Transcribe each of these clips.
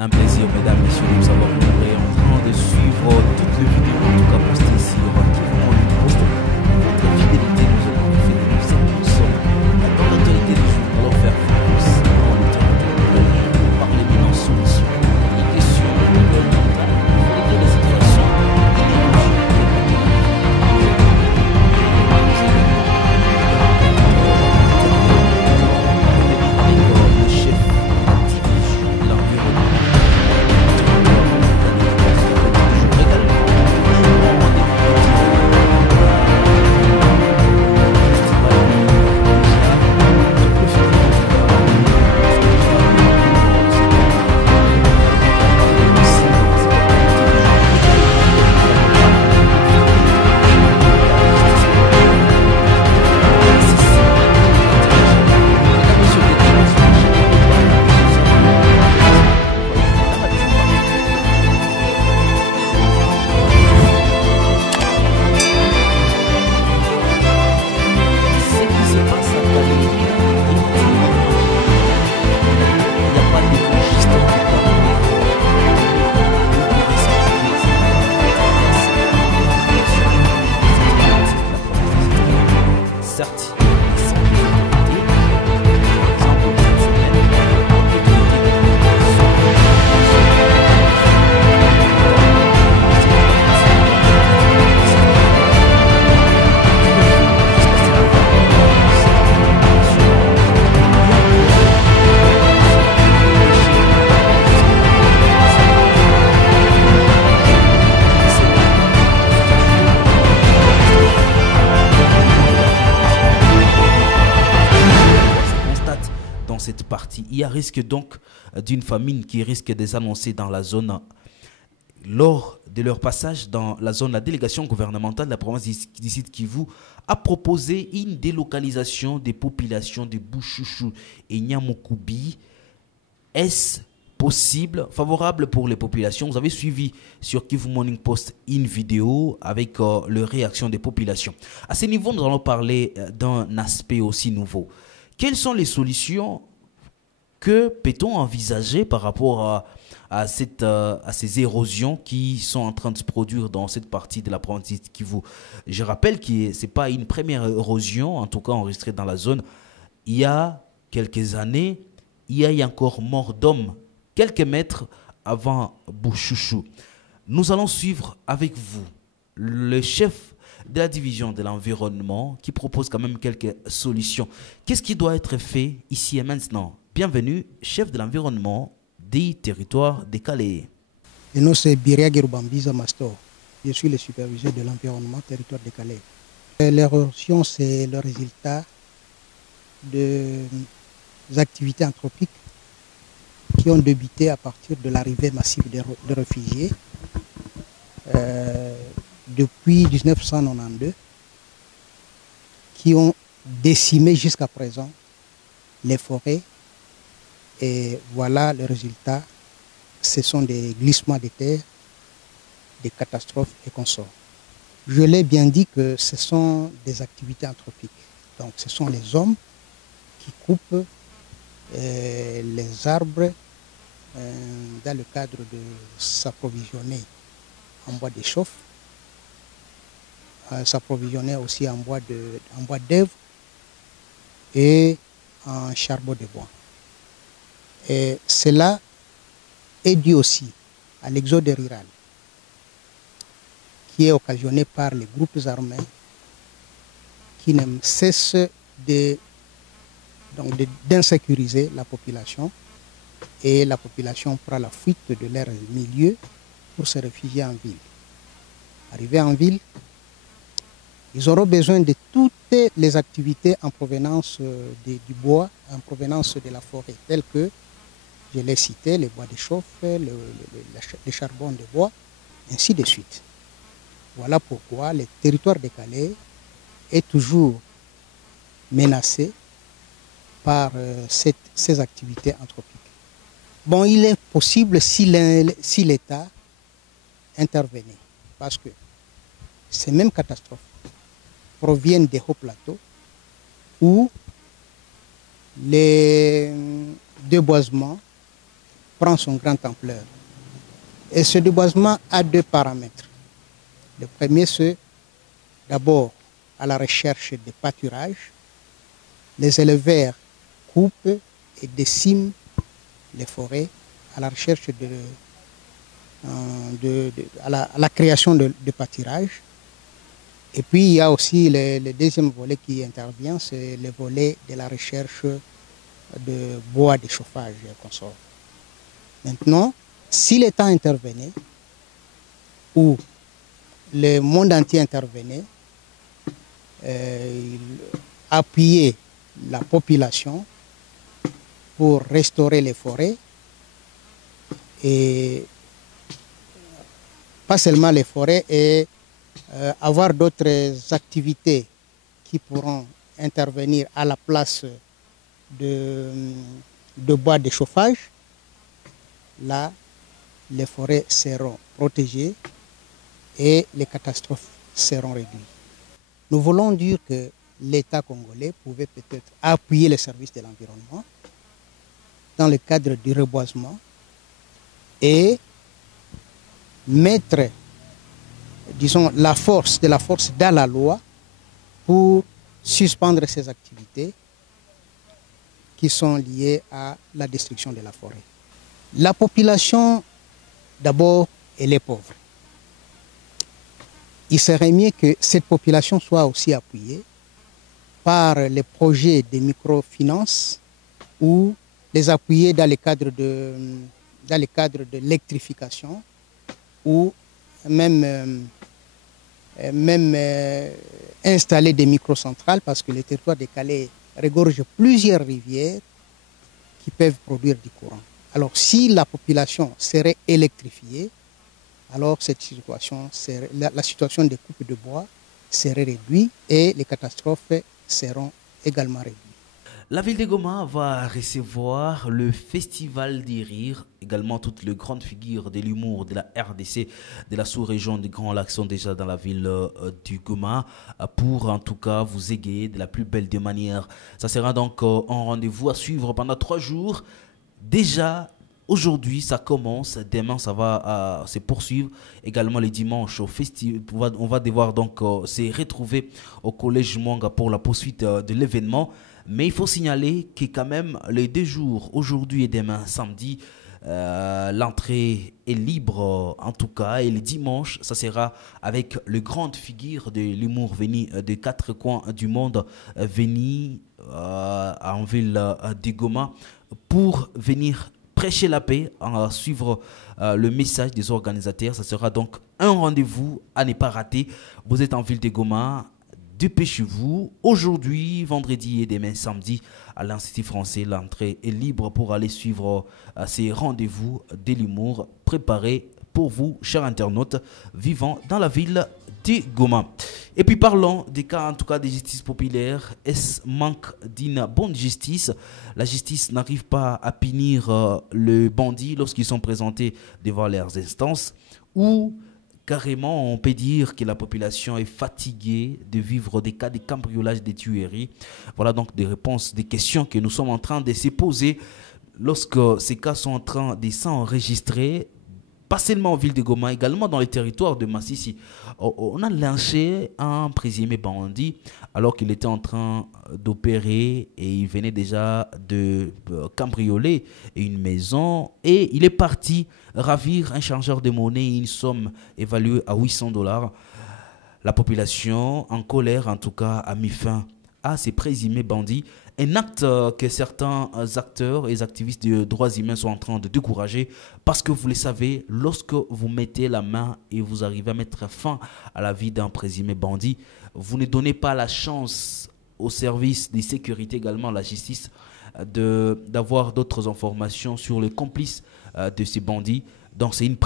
Un plaisir, mesdames, messieurs, de vous avoir livré en train de suivre toutes les vidéos, en tout cas postées sur Kivumon Post. Votre fidélité nous a fait de nous cette nous dans l'actualité du jour. Alors faire focus dans le territoire par l'éminence solution. Les questions gouvernementales, les situations avec le chef de l'environnement. Cette partie. Il y a risque donc d'une famine qui risque de s'annoncer dans la zone. Lors de leur passage dans la zone, la délégation gouvernementale de la province d'ici de Kivu a proposé une délocalisation des populations de Bouchouchou et Nyamukubi. Est-ce possible, favorable pour les populations? Vous avez suivi sur Kivu Morning Post une vidéo avec les réactions des populations. À ce niveau, nous allons parler d'un aspect aussi nouveau. Quelles sont les solutions que peut-on envisager par rapport à ces érosions qui sont en train de se produire dans cette partie de la province de Kivu? Je rappelle que ce n'est pas une première érosion, en tout cas enregistrée dans la zone. Il y a quelques années, il y a eu encore mort d'hommes, quelques mètres avant Bouchouchou. Nous allons suivre avec vous le chef de la division de l'environnement qui propose quand même quelques solutions. Qu'est-ce qui doit être fait ici et maintenant? Bienvenue, chef de l'environnement des territoires de Calais. Et nous, c'est Biria Gerubambiza Mastor. Je suis le superviseur de l'environnement territoire de Calais. L'érosion, c'est le résultat des activités anthropiques qui ont débuté à partir de l'arrivée massive de réfugiés depuis 1992, qui ont décimé jusqu'à présent les forêts. Et voilà le résultat, ce sont des glissements de terre, des catastrophes et consorts. Je l'ai bien dit que ce sont des activités anthropiques. Donc ce sont les hommes qui coupent les arbres dans le cadre de s'approvisionner en bois de chauffe, s'approvisionner aussi en bois d'œuvre et en charbon de bois. Et cela est dû aussi à l'exode rural qui est occasionné par les groupes armés qui ne cessent d'insécuriser la population, et la population prend la fuite de leur milieu pour se réfugier en ville. Arrivés en ville, ils auront besoin de toutes les activités en provenance du bois, en provenance de la forêt, telles que, je l'ai cité, les bois de chauffe, les charbons de bois, ainsi de suite. Voilà pourquoi le territoire de Calais est toujours menacé par ces activités anthropiques. Bon, il est possible si l'État intervenait, parce que ces mêmes catastrophes proviennent des hauts plateaux où les déboisements prend son grande ampleur. Et ce déboisement a deux paramètres. Le premier, c'est d'abord à la recherche de pâturage. Les éleveurs coupent et déciment les forêts à la recherche à la création de pâturage. Et puis il y a aussi le deuxième volet qui intervient, c'est le volet de la recherche de bois de chauffage et consorts. Maintenant, si l'État intervenait ou le monde entier intervenait, appuyer la population pour restaurer les forêts et pas seulement les forêts et avoir d'autres activités qui pourront intervenir à la place de bois de chauffage. Là, les forêts seront protégées et les catastrophes seront réduites. Nous voulons dire que l'État congolais pouvait peut-être appuyer les services de l'environnement dans le cadre du reboisement et mettre, disons, la force dans la loi pour suspendre ces activités qui sont liées à la destruction de la forêt. La population, d'abord, elle est pauvre. Il serait mieux que cette population soit aussi appuyée par les projets de microfinance ou les appuyer dans le cadre de l'électrification ou même installer des microcentrales parce que le territoire de Calais regorge plusieurs rivières qui peuvent produire du courant. Alors si la population serait électrifiée, alors la situation des coupes de bois serait réduite et les catastrophes seront également réduites. La ville de Goma va recevoir le Festival des Rires, également toutes les grandes figures de l'humour de la RDC, de la sous-région du Grand Lac sont déjà dans la ville du Goma pour en tout cas vous égayer de la plus belle des manières. Ça sera donc un rendez-vous à suivre pendant 3 jours. Déjà, aujourd'hui, ça commence. Demain, ça va se poursuivre. Également, les dimanches, au festival, on va devoir donc se retrouver au Collège Mwanga pour la poursuite de l'événement. Mais il faut signaler que quand même, les 2 jours, aujourd'hui et demain, samedi, l'entrée est libre en tout cas. Et le dimanche, ça sera avec les grandes figures de l'humour venues des 4 coins du monde, venues en ville de Goma pour venir prêcher la paix, en suivre le message des organisateurs. Ça sera donc un rendez-vous à ne pas rater. Vous êtes en ville de Goma, dépêchez-vous. Aujourd'hui, vendredi et demain samedi, à l'Institut français, l'entrée est libre pour aller suivre ces rendez-vous de l'humour préparés pour vous, chers internautes, vivant dans la ville de Goma. Et puis parlons des cas, en tout cas, de justice populaire. Est-ce manque d'une bonne justice? La justice n'arrive pas à punir le bandit lorsqu'ils sont présentés devant leurs instances, ou carrément, on peut dire que la population est fatiguée de vivre des cas de cambriolage, de tueries. Voilà donc des réponses, des questions que nous sommes en train de se poser lorsque ces cas sont en train de s'enregistrer, pas seulement en ville de Goma, également dans les territoires de Massissi. On a lynché un présumé bandit alors qu'il était en train d'opérer et il venait déjà de cambrioler une maison et il est parti ravir un changeur de monnaie et une somme évaluée à $800. La population, en colère en tout cas, a mis fin à ces présumés bandits. Un acte que certains acteurs et activistes de droits humains sont en train de décourager parce que vous le savez, lorsque vous mettez la main et vous arrivez à mettre fin à la vie d'un présumé bandit, vous ne donnez pas la chance au service de sécurité, également la justice, d'avoir d'autres informations sur les complices de ces bandits. Donc c'est une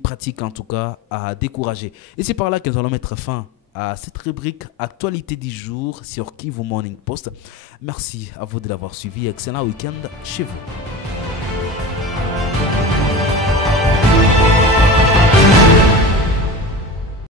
pratique en tout cas à décourager. Et c'est par là que nous allons mettre fin à cette rubrique Actualité du jour sur Kivu Morning Post. Merci à vous de l'avoir suivi. Excellent week-end chez vous.